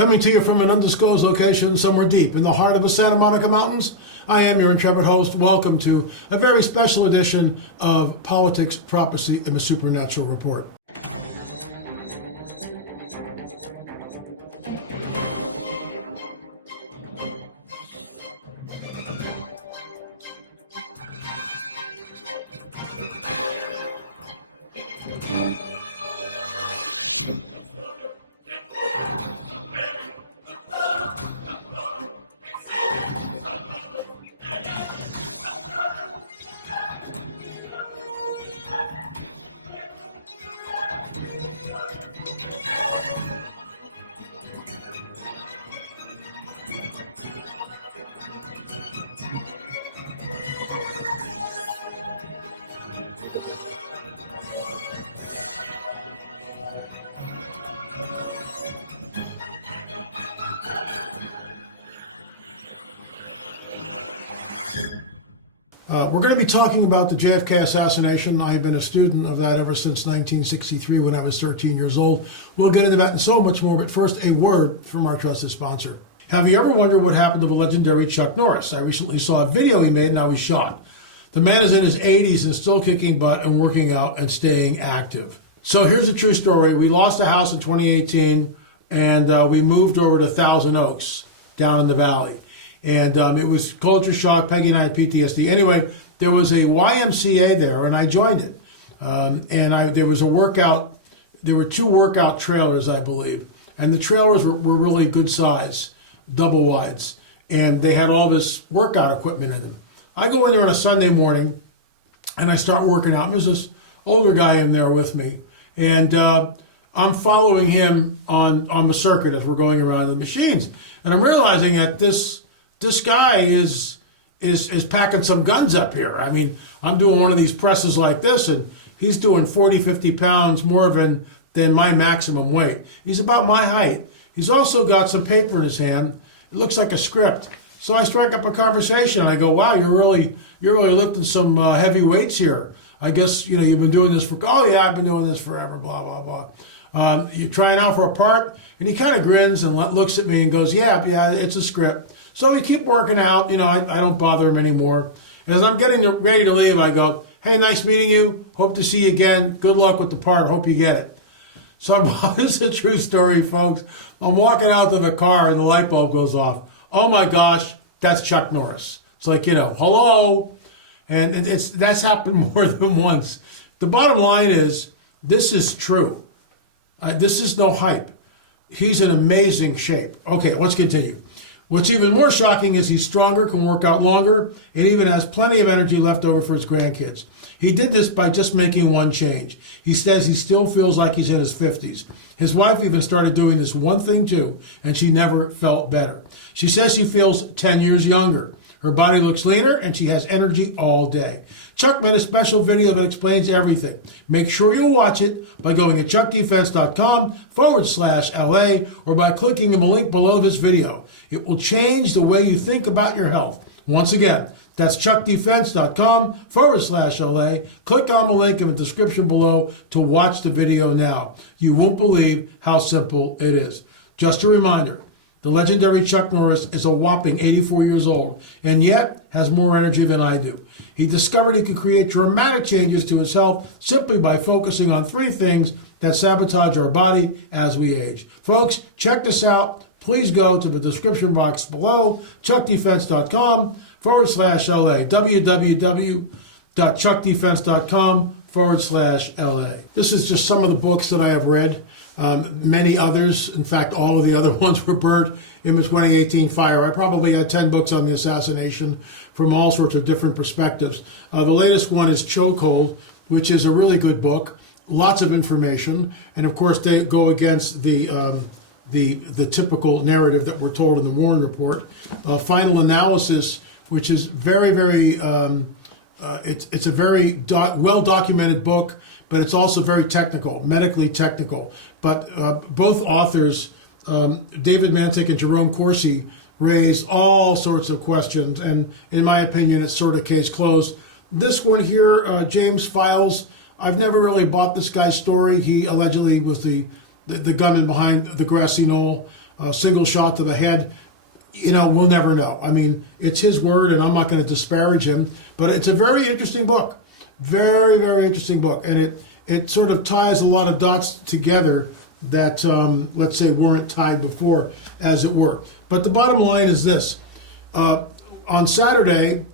Coming to you from an undisclosed location somewhere deep in the heart of the Santa Monica Mountains, I am your intrepid host. Welcome to a very special edition of Politics, Prophecy, and the Supernatural Report. We're going to be talking about the Jfk assassination. I've been a student of that ever since 1963 when I was 13 years old. We'll get into that and so much more, but first a word from our trusted sponsor. Have you ever wondered what happened to the legendary Chuck Norris? I recently saw a video he made and how he shot. The man is in his 80s and still kicking butt and working out and staying active. So here's a true story. We lost a house in 2018 and we moved over to Thousand Oaks down in the valley. And it was culture shock. Peggy and I had PTSD. Anyway, there was a YMCA there, and I joined it. There was a workout. There were two workout trailers, I believe, and the trailers were really good size, double wides, and they had all this workout equipment in them. I go in there on a Sunday morning, and I start working out. And there's this older guy in there with me, and I'm following him on the circuit as we're going around the machines, and I'm realizing that this guy is packing some guns up here. I mean, I'm doing one of these presses like this, and he's doing 40, 50 pounds more than my maximum weight. He's about my height. He's also got some paper in his hand. It looks like a script. So I strike up a conversation, and I go, "Wow, you're really lifting some heavy weights here. I guess you've been doing this for." "Oh yeah, I've been doing this forever." Blah blah blah. "You trying out for a part?" And he kind of grins and looks at me and goes, "Yeah, it's a script." So we keep working out. I don't bother him anymore. And as I'm getting ready to leave, I go, "Hey, nice meeting you. Hope to see you again. Good luck with the part. Hope you get it." So this is a true story, folks. I'm walking out to the car and the light bulb goes off. Oh my gosh, that's Chuck Norris. It's like, hello. And that's happened more than once. The bottom line is, this is true. This is no hype. He's in amazing shape. Okay, let's continue. What's even more shocking is he's stronger, can work out longer, and even has plenty of energy left over for his grandkids. He did this by just making one change. He says he still feels like he's in his 50s. His wife even started doing this one thing too, and she never felt better. She says she feels 10 years younger. Her body looks leaner, and she has energy all day. Chuck made a special video that explains everything. Make sure you watch it by going to chuckdefense.com/LA or by clicking on the link below this video. It will change the way you think about your health. Once again, that's chuckdefense.com/LA. Click on the link in the description below to watch the video now. You won't believe how simple it is. Just a reminder, the legendary Chuck Norris is a whopping 84 years old, and yet has more energy than I do. He discovered he could create dramatic changes to his health simply by focusing on three things that sabotage our body as we age. Folks, check this out. Please go to the description box below, chuckdefense.com/LA, www.chuckdefense.com/LA. This is just some of the books that I have read. Many others, in fact, all of the other ones were burnt in the 2018 fire. I probably had 10 books on the assassination from all sorts of different perspectives. The latest one is Chokehold, which is a really good book, lots of information, and of course they go against the typical narrative that we're told in the Warren Report. Final Analysis, which is very, very, it's a very well-documented book, but it's also very technical, medically technical. But both authors, David Mantik and Jerome Corsi, raise all sorts of questions, and in my opinion, it's sort of case closed. This one here, James Files, I've never really bought this guy's story. He allegedly was the gunman behind the grassy knoll. a single shot to the head. We'll never know. I mean, it's his word, and I'm not going to disparage him, but it's a very interesting book. Very, very interesting book. And it sort of ties a lot of dots together that, let's say, weren't tied before, as it were. But the bottom line is this. On Saturday,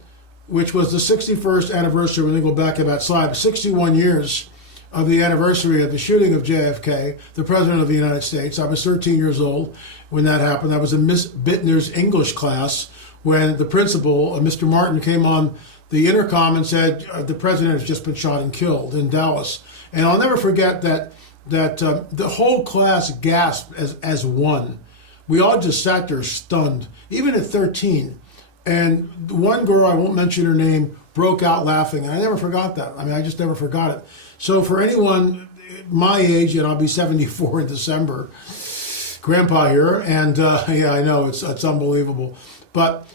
which was the 61st anniversary, we're going to go back about 61 years of the anniversary of the shooting of JFK, the President of the United States. I was 13 years old when that happened. I was in Miss Bittner's English class when the principal, Mr. Martin, came on the intercom and said, the President has just been shot and killed in Dallas. And I'll never forget that the whole class gasped as one. We all just sat there stunned, even at 13. And one girl, I won't mention her name, broke out laughing. And I never forgot that. I mean, I just never forgot it. So for anyone my age, and I'll be 74 in December, grandpa here, and yeah, I know, it's unbelievable. But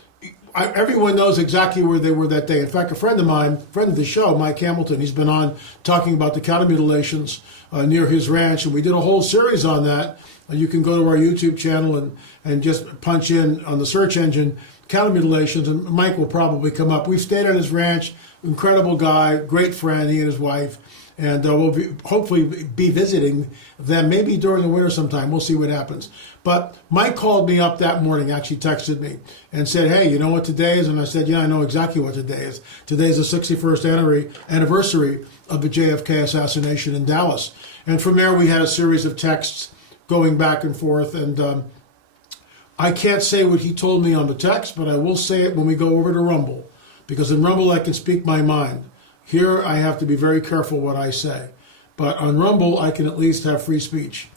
everyone knows exactly where they were that day. In fact, a friend of mine, friend of the show, Mike Hamilton, he's been on talking about the cattle mutilations near his ranch, and we did a whole series on that. You can go to our YouTube channel and just punch in on the search engine cattle mutilations, and Mike will probably come up. We've stayed on his ranch, incredible guy, great friend, he and his wife, and we'll hopefully be visiting them maybe during the winter sometime. We'll see what happens. But Mike called me up that morning, actually texted me, and said, hey, you know what today is? And I said, yeah, I know exactly what today is. Today is the 61st anniversary of the JFK assassination in Dallas. And from there, we had a series of texts going back and forth, and I can't say what he told me on the text, but I will say it when we go over to Rumble, because in Rumble I can speak my mind. Here I have to be very careful what I say, but on Rumble I can at least have free speech,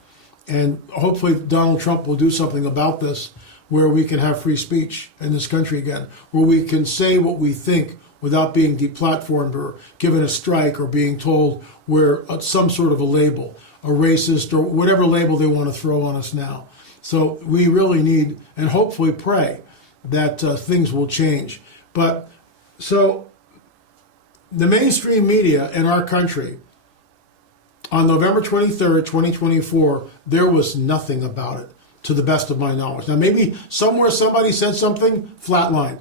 and hopefully Donald Trump will do something about this, where we can have free speech in this country again, where we can say what we think without being deplatformed or given a strike or being told we're some sort of a label, a racist or whatever label they want to throw on us now. So we really need, and hopefully pray, that things will change. But so the mainstream media in our country, on November 23rd, 2024, there was nothing about it, to the best of my knowledge. Now maybe somewhere somebody said something, flatlined.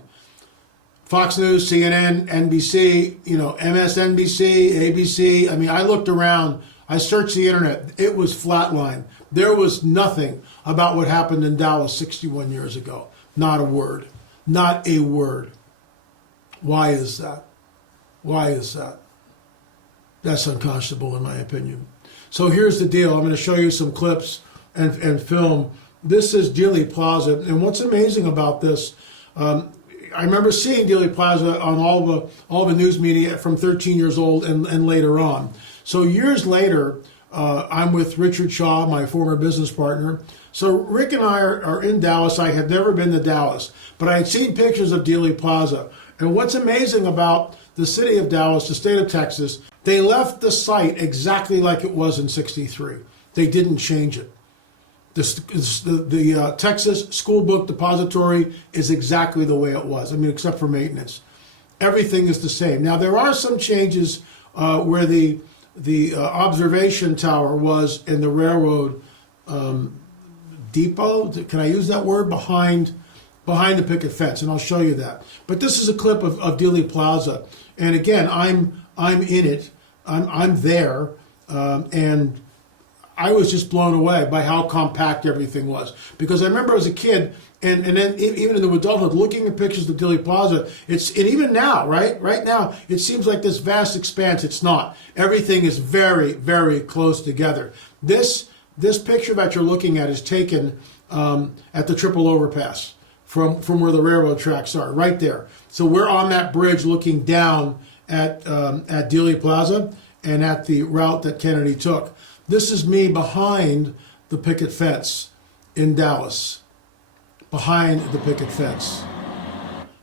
Fox News, CNN, NBC, MSNBC, ABC. I mean, I looked around, I searched the internet, it was flatlined. There was nothing about what happened in Dallas 61 years ago. Not a word. Not a word. Why is that? Why is that? That's unconscionable in my opinion. So here's the deal. I'm going to show you some clips and film. This is Dealey Plaza. And what's amazing about this, I remember seeing Dealey Plaza on all the news media from 13 years old and later on. So years later, I'm with Richard Shaw, my former business partner. So Rick and I are in Dallas. I had never been to Dallas, but I had seen pictures of Dealey Plaza. And what's amazing about the city of Dallas, the state of Texas, they left the site exactly like it was in '63. They didn't change it. The Texas School Book Depository is exactly the way it was. I mean, except for maintenance. Everything is the same. Now, there are some changes where the observation tower was in the railroad depot. Can I use that word? Behind the picket fence, and I'll show you that. But this is a clip of Dealey Plaza, and again, I'm in it. I'm there, and I was just blown away by how compact everything was. Because I remember as a kid, and then even in the adulthood, looking at pictures of Dealey Plaza, and even now, right now, it seems like this vast expanse. It's not. Everything is very, very close together. This picture that you're looking at is taken at the triple overpass from where the railroad tracks are, right there. So we're on that bridge looking down at Dealey Plaza and at the route that Kennedy took. This is me behind the picket fence in Dallas. Behind the picket fence.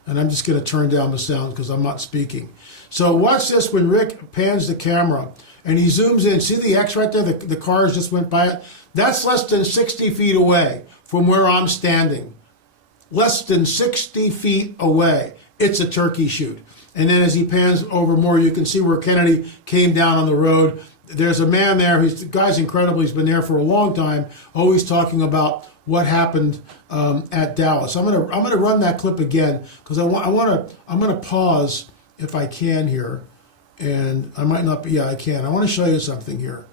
And I'm just going to turn down the sound because I'm not speaking. So watch this when Rick pans the camera and he zooms in. See the X right there? The cars just went by it. That's less than 60 feet away from where I'm standing. Less than 60 feet away. It's a turkey shoot. And then as he pans over more, you can see where Kennedy came down on the road. There's a man there. The guy's incredible. He's been there for a long time, always talking about what happened at Dallas. I'm gonna run that clip again because I'm gonna pause if I can here, and I might not be. Yeah, I can. I want to show you something here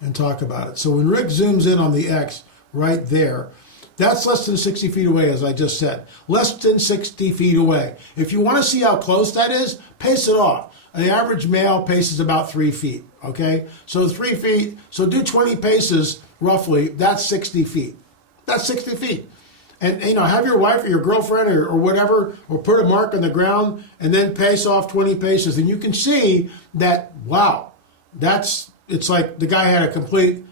and talk about it. So when Rick zooms in on the X right there, that's less than 60 feet away, as I just said. Less than 60 feet away. If you want to see how close that is, pace it off. The average male paces about 3 feet, okay? So 3 feet, so do 20 paces roughly, that's 60 feet. That's 60 feet. And, you know, have your wife or your girlfriend or whatever, or put a mark on the ground and then pace off 20 paces. And you can see that, wow, it's like the guy had a complete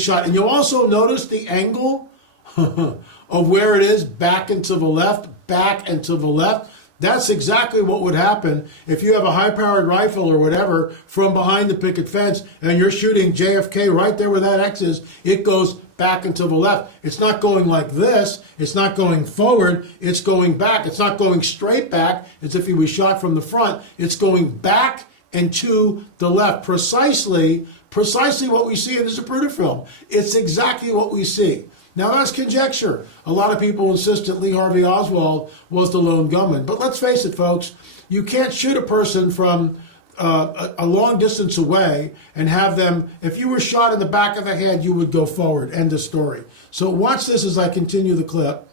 shot. And you'll also notice the angle of where it is, back and to the left, back and to the left. That's exactly what would happen if you have a high-powered rifle or whatever from behind the picket fence and you're shooting JFK right there where that X is. It goes back and to the left. It's not going like this. It's not going forward. It's going back. It's not going straight back as if he was shot from the front. It's going back and to the left. Precisely what we see in the Zapruder film. It's exactly what we see. Now that's conjecture. A lot of people insist that Lee Harvey Oswald was the lone gunman. But let's face it, folks, you can't shoot a person from a long distance away and have them, if you were shot in the back of the head, you would go forward. End of story. So watch this as I continue the clip.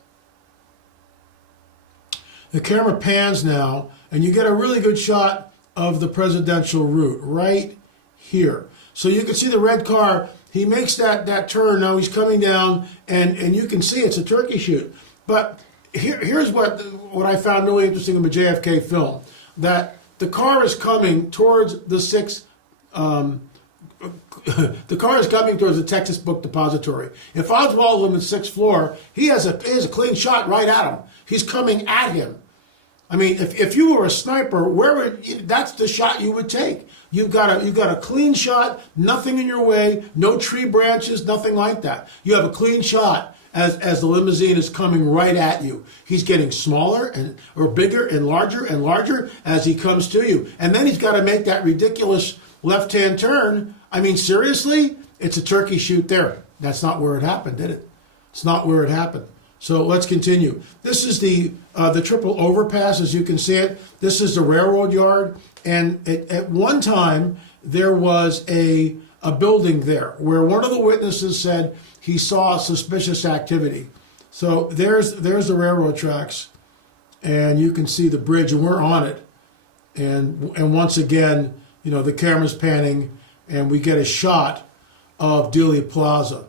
The camera pans now, and you get a really good shot of the presidential route right here. So you can see the red car. He makes that turn. Now he's coming down, and you can see it's a turkey shoot. But here's what I found really interesting in the JFK film, that the car is coming towards the Texas Book Depository. If Oswald's on the 6th floor, he has a clean shot right at him. He's coming at him. I mean, if you were a sniper, that's the shot you would take. You've got a clean shot, nothing in your way, no tree branches, nothing like that. You have a clean shot as the limousine is coming right at you. He's getting smaller or bigger and larger as he comes to you. And then he's got to make that ridiculous left-hand turn. I mean, seriously? It's a turkey shoot there. That's not where it happened, did it? It's not where it happened. So let's continue. This is the triple overpass, as you can see it. This is the railroad yard. And at one time, there was a building there where one of the witnesses said he saw suspicious activity. So there's the railroad tracks, and you can see the bridge, and we're on it. And once again, you know, the camera's panning, and we get a shot of Dealey Plaza.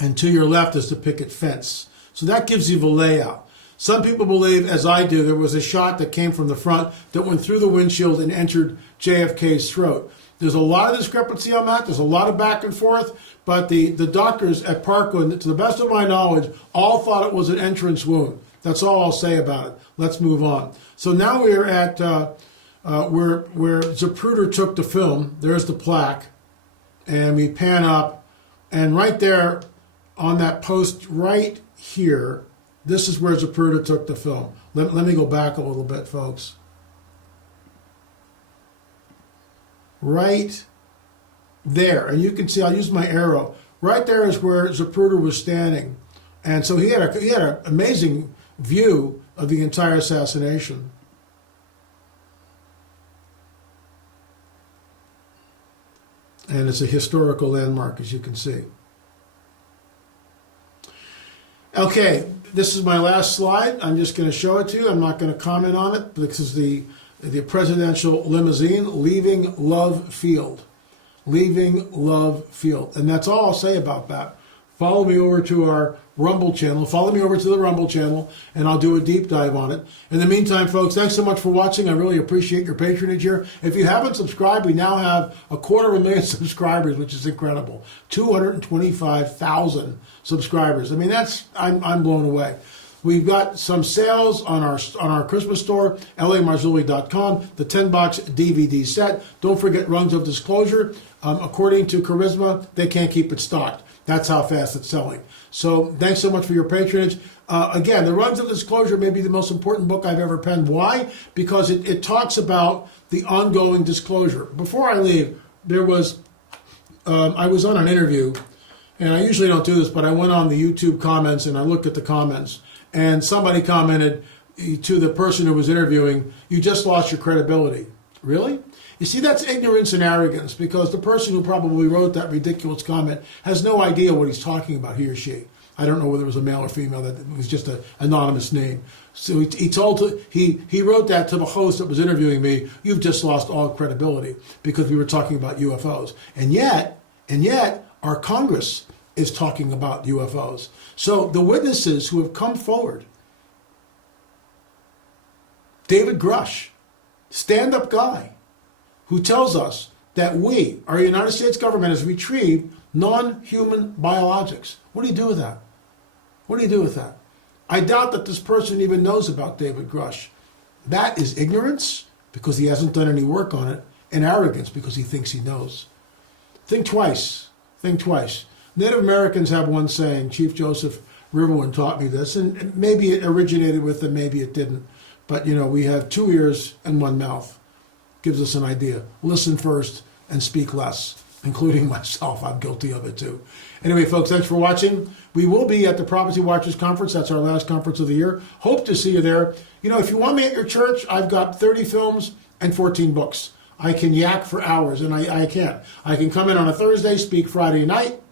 And to your left is the picket fence. So that gives you the layout. Some people believe, as I do, there was a shot that came from the front that went through the windshield and entered JFK's throat. There's a lot of discrepancy on that. There's a lot of back and forth. But the doctors at Parkland, to the best of my knowledge, all thought it was an entrance wound. That's all I'll say about it. Let's move on. So now we're at where Zapruder took the film. There's the plaque. And we pan up. And right there on that post right here, this is where Zapruder took the film. Let me go back a little bit, folks. Right there. And you can see, I'll use my arrow. Right there is where Zapruder was standing. And so he had an amazing view of the entire assassination. And it's a historical landmark, as you can see. Okay, this is my last slide. I'm just going to show it to you. I'm not going to comment on it. This is the presidential limousine leaving Love Field. Leaving Love Field. And that's all I'll say about that. Follow me over to our Rumble channel. Follow me over to the Rumble channel, and I'll do a deep dive on it. In the meantime, folks, thanks so much for watching. I really appreciate your patronage here. If you haven't subscribed, we now have 250,000 subscribers, which is incredible. 225,000 subscribers. I mean, I'm blown away. We've got some sales on our Christmas store, lamarzulli.com, the 10-box DVD set. Don't forget Rungs of Disclosure. According to Charisma, they can't keep it stocked. That's how fast it's selling. So thanks so much for your patronage. Again, the Rungs of Disclosure may be the most important book I've ever penned. Why? Because it talks about the ongoing disclosure. Before I leave, I was on an interview, And I usually don't do this, but I went on the YouTube comments and I looked at the comments. And somebody commented to the person who was interviewing, "You just lost your credibility." Really? You see, that's ignorance and arrogance, because the person who probably wrote that ridiculous comment has no idea what he's talking about, he or she. I don't know whether it was a male or female, that it was just an anonymous name. So he wrote that to the host that was interviewing me, "You've just lost all credibility," because we were talking about UFOs. And yet, our Congress is talking about UFOs. So the witnesses who have come forward, David Grush, stand-up guy, who tells us that our United States government, has retrieved non-human biologics. What do you do with that? What do you do with that? I doubt that this person even knows about David Grush. That is ignorance, because he hasn't done any work on it, and arrogance, because he thinks he knows. Think twice. Think twice. Native Americans have one saying, Chief Joseph Riverwind taught me this, and maybe it originated with them, maybe it didn't. But, we have 2 ears and 1 mouth. Gives us an idea. Listen first and speak less, including myself. I'm guilty of it too. Anyway, folks, thanks for watching. We will be at the Prophecy Watchers Conference. That's our last conference of the year. Hope to see you there. If you want me at your church, I've got 30 films and 14 books. I can yak for hours, and I can't. I can come in on a Thursday, speak Friday night,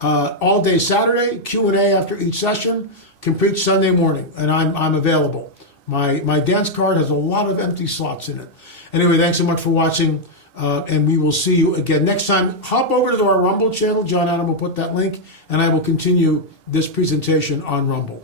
all day Saturday, Q&A after each session, can preach Sunday morning, and I'm available. My dance card has a lot of empty slots in it. Anyway, thanks so much for watching, and we will see you again next time. Hop over to our Rumble channel. John Adam will put that link, and I will continue this presentation on Rumble.